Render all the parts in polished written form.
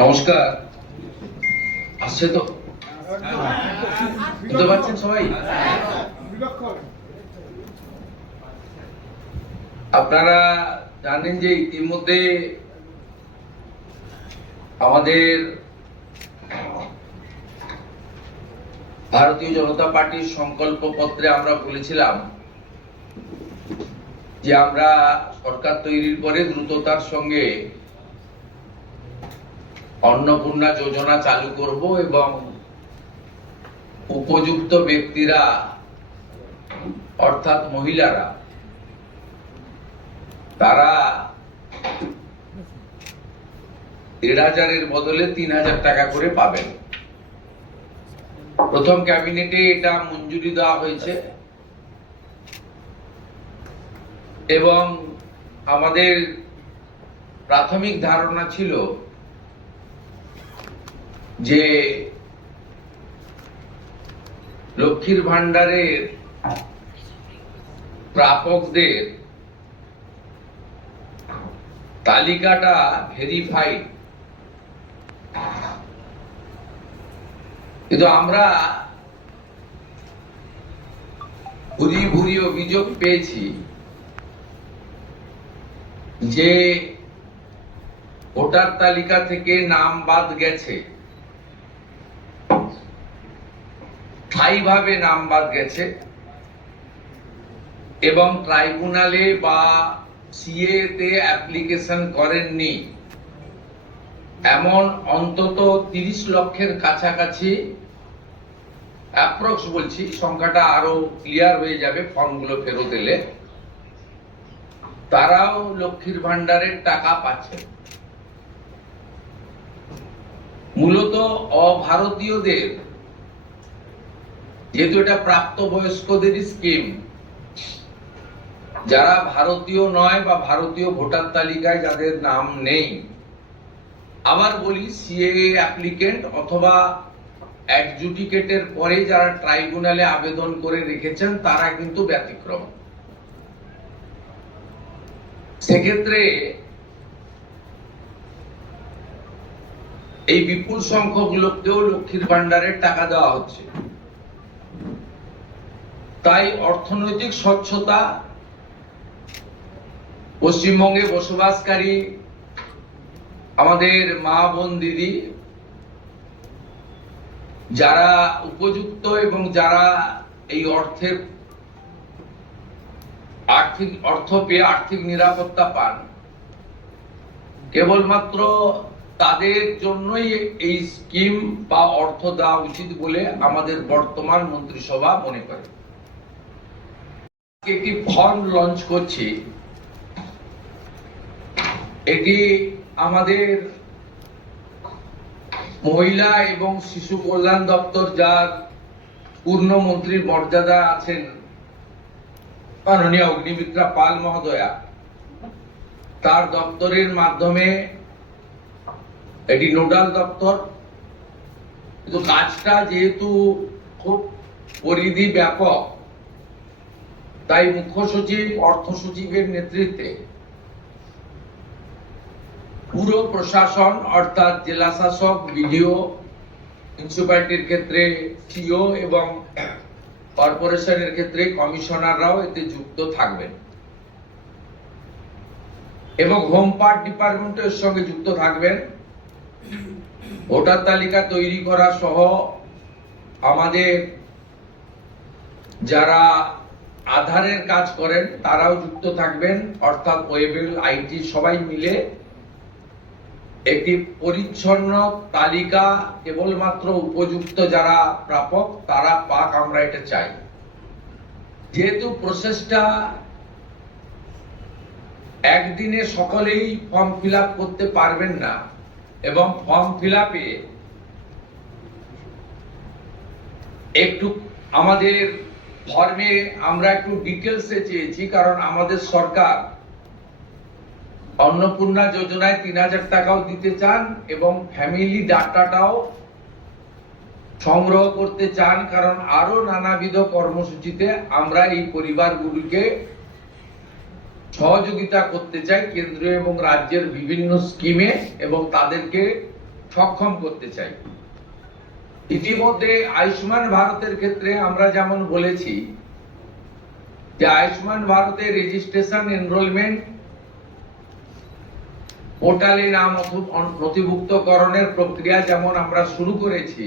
নমস্কার। আসছে তো? বুঝতে পারছেন সবাই? আপনারা জানেন যে ইতিমধ্যে আমাদের ভারতীয় জনতা পার্টির সংকল্প পত্রে আমরা বলেছিলাম যে আমরা সরকার তৈরির পরে দ্রুততার সঙ্গে অন্নপূর্ণা যোজনা চালু করব এবং উপযুক্ত ব্যক্তিরা অর্থাৎ মহিলারা তারা ১,৫০০-এর বদলে ৩,০০০ টাকা করে পাবেন। প্রথম ক্যাবিনেটে এটা মঞ্জুরি দেওয়া হয়েছে এবং আমাদের প্রাথমিক ধারণা ছিল যে লক্ষ্মীর ভান্ডারের প্রাপকদের তালিকাটা ভেরিফাইড, কিন্তু আমরা ভুরি ভুরি অভিযোগ পেয়েছি যে ভোটার তালিকা থেকে নাম বাদ গেছে, স্থায়ীভাবে নাম বাদ গেছে এবং ট্রাইব্যুনালে বা সিএ তে অ্যাপ্লিকেশন করেননি এমন অন্তত ৩০ লক্ষের কাছাকাছি, অ্যাপ্রক্স বলছি, সংখ্যাটা আরো ক্লিয়ার হয়ে যাবে ফর্মগুলো ফেরত এলে, তারাও লক্ষ্মীর ভান্ডারের টাকা পাচ্ছে। মূলত অভারতীয়দের, যেহেতু এটা প্রাপ্তবয়স্কদেরই স্কিম, যারা ভারতীয় নয় বা ভারতীয় ভোটার তালিকায় যাদের নাম নেই, আবার বলি সিএএ অ্যাপ্লিকেন্ট অথবা অ্যাডজুডিকেটের পরে যারা ট্রাইব্যুনালে আবেদন করে রেখেছেন তারা কিন্তু ব্যতিক্রম। সেক্ষেত্রে এই বিপুল সংখ্যক লোককেও লক্ষ্মীর ভান্ডারের টাকা দেওয়া হচ্ছে। তাই অর্থনৈতিক স্বচ্ছতা, পশ্চিমবঙ্গে বসবাসকারী আমাদের মা বোন দিদি যারা উপযুক্ত এবং যারা এই অর্থ পেয়ে আর্থিক নিরাপত্তা পান, কেবলমাত্র তাদের জন্যই এই স্কিম বা অর্থ দেওয়া উচিত বলে আমাদের বর্তমান মন্ত্রিসভা মনে করে। একটি ফর্ম লঞ্চ করছি, এটি আমাদের মহিলা এবং শিশু কল্যাণ দপ্তর, যার পূর্ণ মন্ত্রীর মর্যাদা আছেন মাননীয় অগ্নিমিত্রা পাল মহোদয়া, তার দপ্তরের মাধ্যমে এটি নোডাল দপ্তর, কিন্তু কাজটা যেহেতু খুব পরিধি ব্যাপক, তাই মুখ্য সচিব, অর্থ সচিবের নেতৃত্বে পুরো প্রশাসন অর্থাৎ জেলা শাসক, বিডিও, মিউনিসিপ্যালিটির ক্ষেত্রে সিও এবং কর্পোরেশনের ক্ষেত্রে কমিশনাররাও এতে যুক্ত থাকবেন এবং হোম পার্ট ডিপার্টমেন্টের সঙ্গে যুক্ত থাকবেন। ভোটার তালিকা তৈরি করা সহ আমাদের যারা আধারের কাজ করেন তারাও যুক্ত থাকবেন, অর্থাৎ ওয়েবেল, আইটি সবাই মিলে একটি পরিচ্ছন্ন তালিকা কেবলমাত্র উপযুক্ত যারা প্রাপক তারা পাক, আমরা এটা চাই। যেহেতু প্রসেসটা একদিনে সকলেই ফর্ম ফিল আপ করতে পারবেন না এবং ফর্ম ফিল আপে একটু আমাদের ফর্মে আমরা একটু ডিটেলসে চেয়েছি, কারণ আমাদের সরকার অন্নপূর্ণা যোজনায় ৩,০০০ টাকাও দিতে চান এবং ফ্যামিলি ডাটাটাও সংগ্রহ করতে চান, কারণ আরো নানাবিধ কর্মসূচিতে আমরা এই পরিবারগুলিকে সহযোগিতা করতে চাই কেন্দ্রীয় এবং রাজ্যের বিভিন্ন স্কিমে, এবং তাদেরকে সক্ষম করতে চাই। ইতিমধ্যে আয়ুষ্মান ভারতের ক্ষেত্রে আমরা যেমন বলেছি যে আয়ুষ্মান ভারতের রেজিস্ট্রেশন এনরোলমেন্ট পোর্টালে নাম নথিভুক্তকরণের প্রক্রিয়া যেমন আমরা শুরু করেছি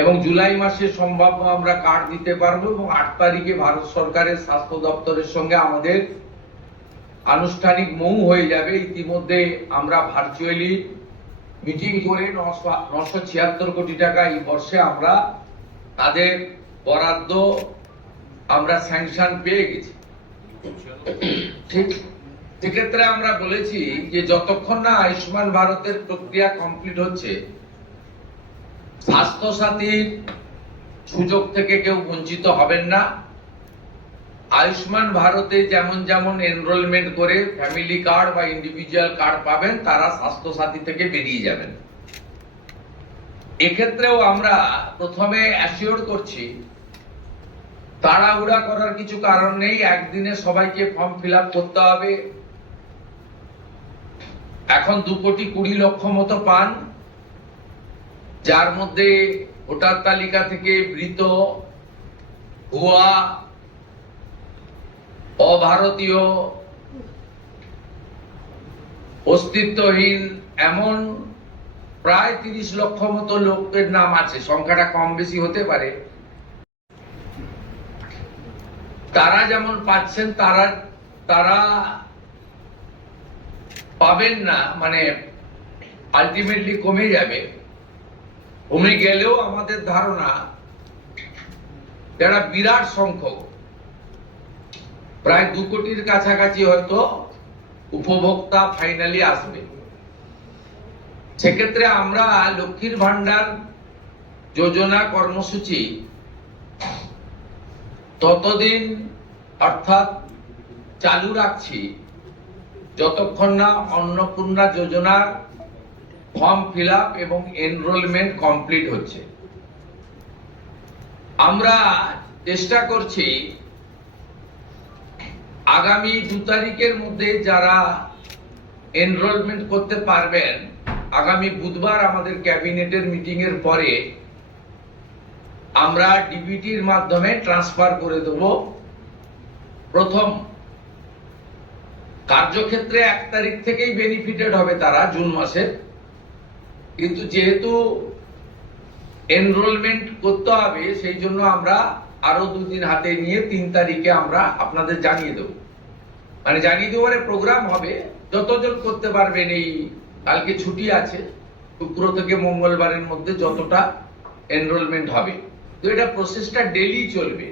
এবং জুলাই মাসে সম্ভাব্য আমরা কার্ড দিতে পারবো এবং 8 তারিখে ভারত সরকারের স্বাস্থ্য দপ্তরের সঙ্গে আমাদের আনুষ্ঠানিক মৌ হয়ে যাবে। ইতিমধ্যে আমরা ভার্চুয়ালি মিটিং করে 976 কোটি টাকা এই বর্ষে আমরা তাদের বরাদ্দ আমরা স্যাংশন পেয়ে গেছি। ঠিক সেক্ষেত্রে আমরা বলেছি যে যতক্ষণ না আয়ুষ্মান ভারতের প্রক্রিয়া কমপ্লিট হচ্ছে স্বাস্থ্য সাথীর সুযোগ থেকে কেউ বঞ্চিত হবেন না। আয়ুষ্মান ভারতে যেমন যেমন এনরোলমেন্ট করে ফ্যামিলি কার্ড বা ইন্ডিভিজুয়াল কার্ড পাবেন তারা স্বাস্থ্য সাথী থেকে বেরিয়ে যাবেন। এক্ষেত্রেও আমরা প্রথমে অ্যাসিওর করছি তাড়াহুড়া করার কিছু কারণ নেই। একদিনে সবাইকে ফর্ম ফিল আপ করতে হবে। এখন 2,20,00,000 মতো পান, যার মধ্যে ভোটার তালিকা থেকে মৃত, ভুয়া, অভারতীয়, অস্তিত্বহীন এমন প্রায় 30 লক্ষ মতো লোকের নাম আছে। সংখ্যাটা কম বেশি হতে পারে। তারা যেমন পাচ্ছেন তারা পাবেন না, মানে আলটিমেটলি কমে যাবে। কমে গেলেও আমাদের ধারণা যারা বিরাট সংখ্যক প্রায় 2 কোটির কাছাকাছি হয়তো উপভোক্তা ফাইনালি আসবে। সেক্ষেত্রে আমরা লক্ষ্মীর ভান্ডার যোজনা কর্মসূচি ততদিন অর্থাৎ চালু রাখছি যতক্ষণ না অন্নপূর্ণা যোজনার ফর্ম ফিল আপ এবং এনরোলমেন্ট কমপ্লিট হচ্ছে। আমরা চেষ্টা করছি আগামী 2 তারিখের মধ্যে যারা এনরোলমেন্ট করতে পারবেন, আগামী বুধবার আমাদের ক্যাবিনেটের মিটিং এর পরে আমরা ডিবিটির মাধ্যমে ট্রান্সফার করে দেব। প্রথম কার্যক্ষেত্রে 1 তারিখ থেকেই বেনিফিটেড হবে তারা জুন মাসের, কিন্তু যেহেতু এনরোলমেন্ট করতে হবে সেই জন্য আমরা আরো 2 দিন হাতে নিয়ে 3 তারিখে আমরা আপনাদের জানিয়ে দেব। মানে জানিয়ে দেওয়ার প্রোগ্রাম হবে, যতজন করতে পারবেন। এই কালকে ছুটি আছে, শুক্র থেকে মঙ্গলবারের মধ্যে যতটা এনরোলমেন্ট হবে, তো এটা প্রসেসটা ডেইলি চলবে।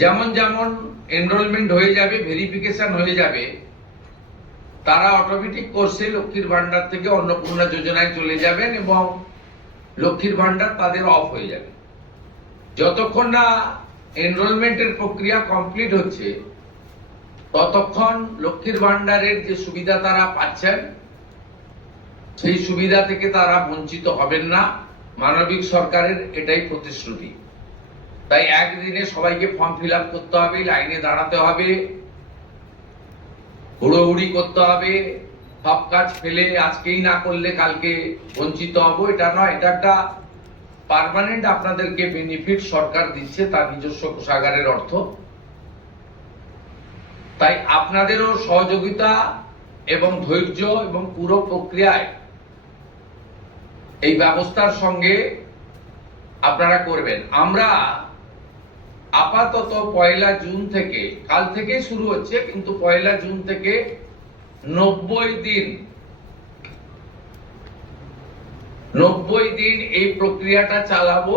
যেমন যেমন এনরোলমেন্ট হয়ে যাবে, ভেরিফিকেশন হয়ে যাবে, তারা অটোমেটিক কোর্সে লক্ষ্মীর ভান্ডার থেকে অন্নপূর্ণা যোজনায় চলে যাবেন এবং লক্ষ্মীর ভান্ডার তাদের অফ হয়ে যাবে। যতক্ষণ না এনরোলমেন্টের প্রক্রিয়া কমপ্লিট হচ্ছে ততক্ষণ লক্ষ্মীর ভান্ডারের যে সুবিধা তারা পাচ্ছেন সেই সুবিধা থেকে তারা বঞ্চিত হবেন না। মানবিক সরকারের এটাই প্রতিশ্রুতি। তাই একদিনে সবাইকে ফর্ম ফিল আপ করতে হবে, লাইনে দাঁড়াতে হবে, হুড়োহুড়ি করতে হবে, সব কাজ ফেলে আজকেই না করলে কালকে বঞ্চিত হব, এটা নয়। এটা একটা পার্মানেন্ট আপনাদেরকে বেনিফিট সরকার দিচ্ছে তার নিজস্ব কোষাগারের অর্থ। তাই আপনাদেরও সহযোগিতা এবং ধৈর্য এবং পুরো প্রক্রিয়ায় এই ব্যবস্থার সঙ্গে আপনারা করবেন। আমরা আপাতত 1 জুন থেকে, কাল থেকে শুরু হচ্ছে, কিন্তু 1 জুন থেকে 90 দিন এই প্রক্রিয়াটা চালাবো।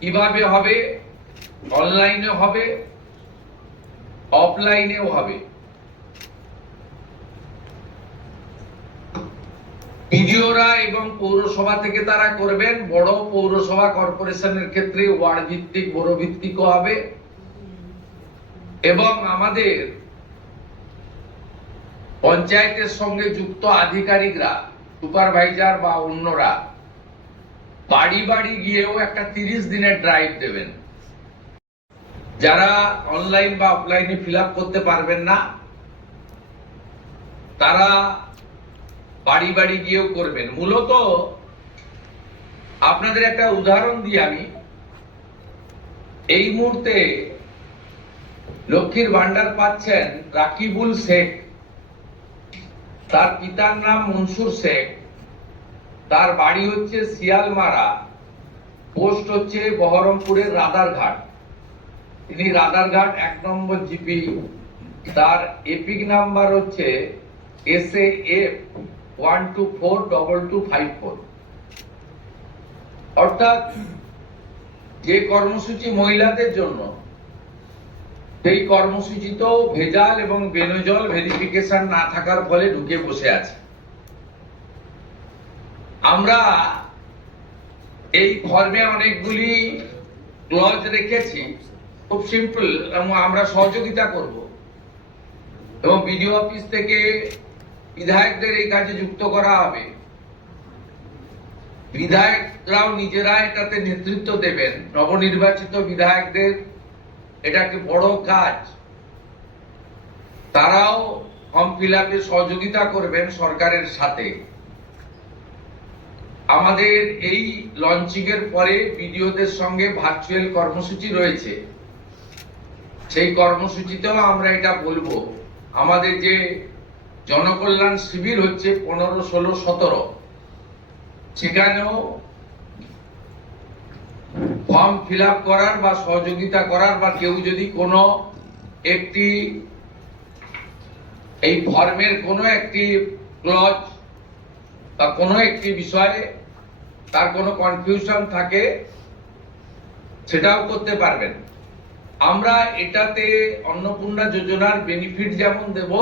কিভাবে হবে? অনলাইনে হবে, অফলাইনেও হবে। বিডিওরা এবং পৌরসভা থেকে তারা করবেন। বড় পৌরসভা কর্পোরেশনের ক্ষেত্রে ওয়ার্ড ভিত্তিক, বড় ভিত্তিকও হবে। এবং আমাদের পঞ্চায়েতের সঙ্গে যুক্ত আধিকারিকরা, সুপারভাইজার বা অন্যরা বাড়ি বাড়ি গিয়েও একটা 30 দিনের ড্রাইভ দেবেন। যারা অনলাইন বা অফলাইনে ফিল আপ করতে পারবেন না তারা বাড়ি বাড়ি গিয়েও করবেন। মূলত আপনাদের একটা উদাহরণ দিই আমি, এই মুহূর্তে লক্ষ্মীর ভান্ডার পাচ্ছেন রাকিবুল শেখ, তার পিতার নাম মনসুর শেখ, তার বাড়ি হচ্ছে শিয়ালমারা, পোস্ট হচ্ছে বহরমপুরের রাদারঘাট। তিনি রাদারঘাট 1 নম্বর জিপি, তার এপিক নাম্বার হচ্ছে SAF 1242254। অর্থাৎ যে কর্মসূচি মহিলাদের জন্য, সেই কর্মসূচি তো ভেজাল এবং বেনজল ভেরিফিকেশন না থাকার ফলে ঢুকে বসে আছে। আমরা এই ফর্মে অনেকগুলি ক্লজ রেখেছি, খুব সিম্পল, এবং আমরা সহযোগিতা করব এবং বিডিও অফিস থেকে বিধায়কদের এই কাজে যুক্ত করা হবে। বিধায়করাও নিজেরা এটাতে নেতৃত্ব দেবেন, নবনির্বাচিত বিধায়কদের এটা একটি বড় কাজ, তারাও ফর্ম ফিল আপে সহযোগিতা করবেন সরকারের সাথে। আমাদের এই লঞ্চিং এর পরে বিডিওদের সঙ্গে ভার্চুয়াল কর্মসূচি রয়েছে, সেই কর্মসূচিতেও আমরা এটা বলবো। আমাদের যে জনকল্যাণ শিবির হচ্ছে 15, 16, 17, সেখানেও ফর্ম ফিল আপ করার বা সহযোগিতা করার, বা কেউ যদি কোনো একটি এই ফর্মের কোনো একটি ক্লজ বা কোনো একটি বিষয়ে তার কোনো কনফিউশন থাকে, সেটাও করতে পারবেন। আমরা এটাতে অন্নপূর্ণা যোজনার বেনিফিট যেমন দেব,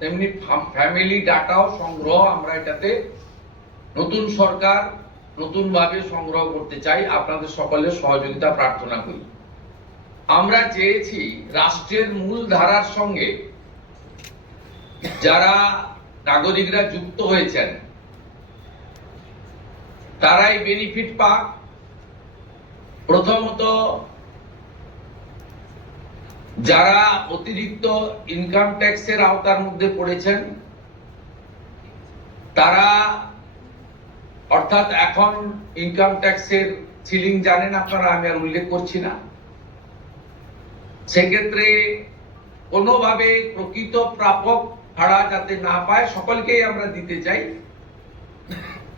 তেমনি ফ্যামিলি ডাটাও সংগ্রহ আমরা এটাতে নতুন সরকার নতুন ভাবে সংগ্রহ করতে চাই। আপনাদের সকলের সহযোগিতা প্রার্থনা করি। আমরা চেয়েছি রাষ্ট্রের মূল ধারার সঙ্গে যারা নাগরিকরা যুক্ত হয়েছেন তারাই বেনিফিট পাক। প্রথমত, যারা অতিরিক্ত ইনকাম ট্যাক্সের আওতার মধ্যে পড়েছেন তারা, অর্থাৎ এখন ইনকাম ট্যাক্সের সিলিং জানেন আপনারা, আমি আর উল্লেখ করছি না, সেক্ষেত্রে কোনোভাবে প্রকৃত প্রাপক ভাড়া যাতে না পায় সকলকেই আমরা দিতে চাই।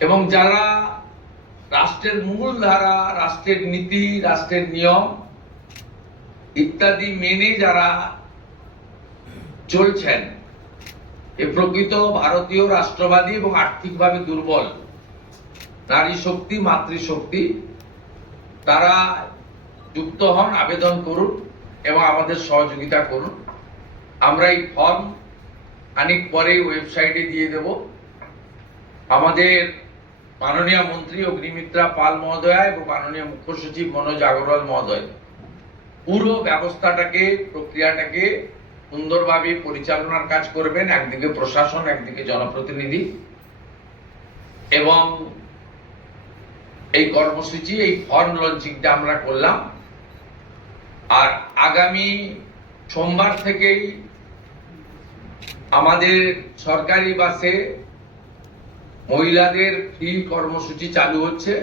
এবং যারা রাষ্ট্রের মূল ধারা, রাষ্ট্রের নীতি, রাষ্ট্রের নিয়ম ইত্যাদি মেনে যারা চলছেন, এ প্রকৃত ভারতীয় রাষ্ট্রবাদী এবং আর্থিকভাবে দুর্বল নারী শক্তি, মাতৃশক্তি, তারা যুক্ত হন, আবেদন করুন এবং আমাদের সহযোগিতা করুন। আমরা এই ফর্ম খানিক পরে ওয়েবসাইটে দিয়ে দেব। আমাদের মাননীয় মন্ত্রী অগ্নিমিত্রা পাল মহোদয়া এবং মাননীয় মুখ্য সচিব মনোজ আগরওয়াল মহোদয় পুরো ব্যবস্থাটাকে, প্রক্রিয়াটাকে সুন্দরভাবে পরিচালনার কাজ করবেন। একদিকে প্রশাসন, একদিকে জনপ্রতিনিধি, এবং এই কর্মসূচি, এই ফর্ম লঞ্চিংটা আমরা করলাম। আর আগামী সোমবার থেকেই আমাদের সরকারি বাসে মহিলাদের ফ্রি কর্মসূচি চালু হচ্ছে।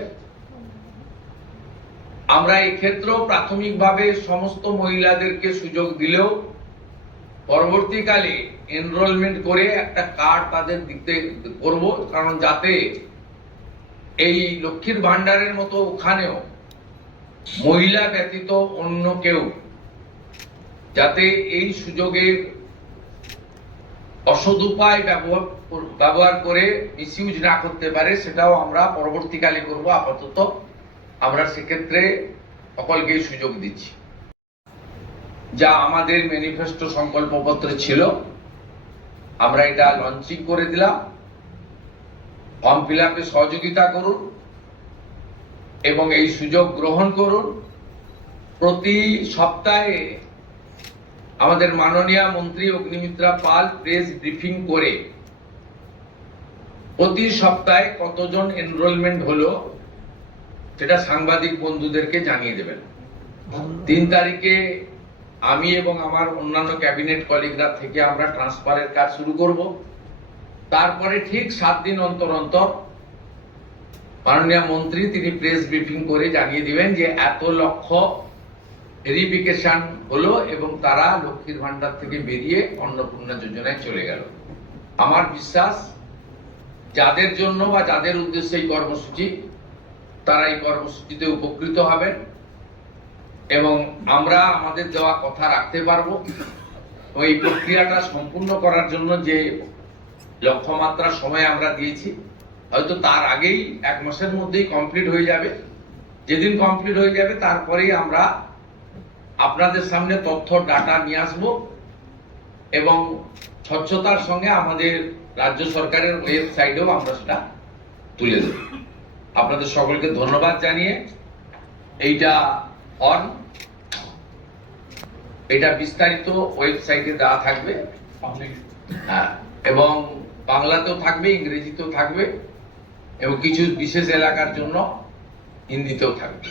আমরা এক্ষেত্রেও প্রাথমিকভাবে সমস্ত মহিলাদেরকে সুযোগ দিলেও পরবর্তীকালে এনরোলমেন্ট করে একটা কার্ড তাদের দিতে করব, কারণ যাতে এই লক্ষ্মীর ভান্ডারের মতো ওখানেও মহিলা ব্যতীত অন্য কেউ যাতে এই সুযোগের অসদুপায় ব্যবহার করে মিসইউজ না করতে পারে, সেটাও আমরা পরবর্তীকালে করব। আপাতত আমরা সেক্ষেত্রে সকলকেই সুযোগ দিচ্ছি। যা আমাদের ম্যানিফেস্টো সংকল্পপত্রে ছিল আমরা এটা লঞ্চিং করে দিলাম। ফর্ম ফিল আপে সহযোগিতা করুন এবং এই সুযোগ গ্রহণ করুন। প্রতি সপ্তাহে আমাদের মাননীয় মন্ত্রী অগ্নিমিত্রা পাল প্রেস ব্রিফিং করে প্রতি সপ্তাহে কতজন এনরোলমেন্ট হলো সেটা সাংবাদিক বন্ধুদেরকে জানিয়ে দেবেন। 3 তারিখে আমি এবং আমার অন্যান্য ক্যাবিনেট কলিগরা থেকে আমরা ট্রান্সফারের কাজ শুরু করব তারপরে ঠিক 7 দিন অন্তর অন্তর মাননীয় মন্ত্রী তিনি প্রেস ব্রিফিং করে জানিয়ে দিবেন যে এত লক্ষ ভেরিফিকেশন হলো এবং তারা লক্ষ্মীর ভান্ডার থেকে বেরিয়ে অন্নপূর্ণা যোজনায় চলে গেল। আমার বিশ্বাস যাদের জন্য বা যাদের উদ্দেশ্যে এই কর্মসূচি তারা এই কর্মসূচিতে উপকৃত হবেন এবং আমরা আমাদের দেওয়া কথা রাখতে পারবো। এই প্রক্রিয়াটা সম্পূর্ণ করার জন্য যে লক্ষ্যমাত্রা সময় আমরা দিয়েছি হয়তো তার আগেই 1 মাসের মধ্যেই কমপ্লিট হয়ে যাবে। যেদিন কমপ্লিট হয়ে যাবে তারপরেই আমরা আপনাদের সামনে তথ্য ডাটা নিয়ে আসব এবং স্বচ্ছতার সঙ্গে আমাদের রাজ্য সরকারের ওয়েবসাইটেও আমরা সেটা তুলে দেব। আপনাদের সকলকে ধন্যবাদ জানিয়ে এইটা এটা বিস্তারিত ওয়েবসাইটে দেওয়া থাকবে, হ্যাঁ, এবং বাংলাতেও থাকবে, ইংরেজিতেও থাকবে এবং কিছু বিশেষ এলাকার জন্য হিন্দিতেও থাকবে।